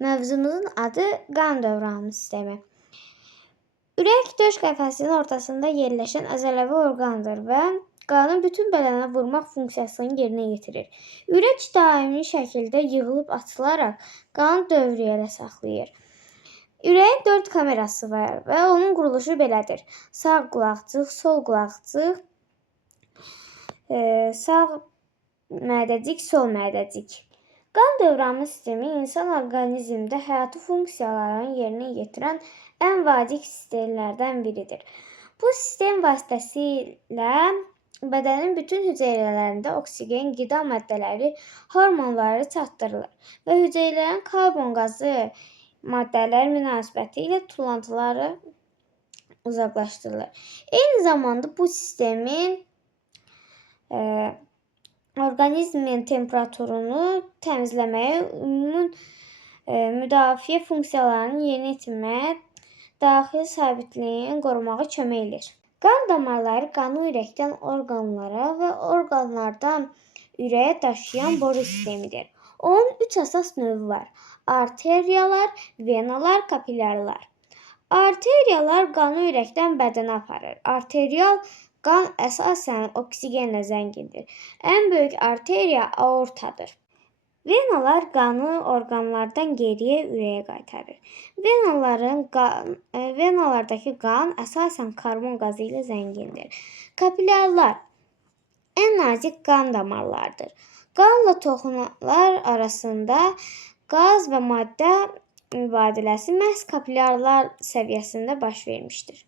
Mövzumuzun adı qan dövranı sistemi. Ürək döş qəfəsinin ortasında yerləşən əzələvi orqandır və qanı bütün bədənə vurmaq funksiyasını yerinə yetirir. Ürək daimi şəkildə yığılıb açılaraq qanı dövriyyədə saxlayır. Ürəyin 4 kamerası var və onun quruluşu belədir. Sağ qulaqcıq, sol qulaqcıq, sağ mədəcik, sol mədəcik. Qan dövranı sistemi insan orqanizmində həyati funksiyalarını yerinə yetirən ən vacib sistemlərdən biridir. Bu sistem vasitəsilə bədənin bütün hüceyrələrində oksigen, qida maddələri, hormonları çatdırılır və hüceyrələrin karbon qazı maddələr münasibəti ilə tullantıları uzaqlaşdırılır. Eyni zamanda bu sistemin orqanizmin temperaturunu təmizləməyə, ümumi müdafiə funksiyalarını yerinə yetirməyə, daxili sabitliyini qorumağa kömək edir. Qan damarları qanı ürəkdən orqanlara və orqanlardan ürəyə daşıyan boru sistemidir. Onun 3 əsas növü var: arteriyalar, venalar, kapillyarlar. Arteriyalar qanı ürəkdən bədənə aparır. Arterial qan əsasən oksigenlə zəngindir. Ən böyük arteriya aortadır. Venalar qanı orqanlardan geriyə ürəyə qaytarır. Venalardakı qan əsasən karbon qazı ilə zəngindir. Kapillyarlar ən nazik qan damarlarıdır. Qanla toxumalar arasında qaz və maddə mübadiləsi məhz kapillyarlar səviyyəsində baş vermişdir.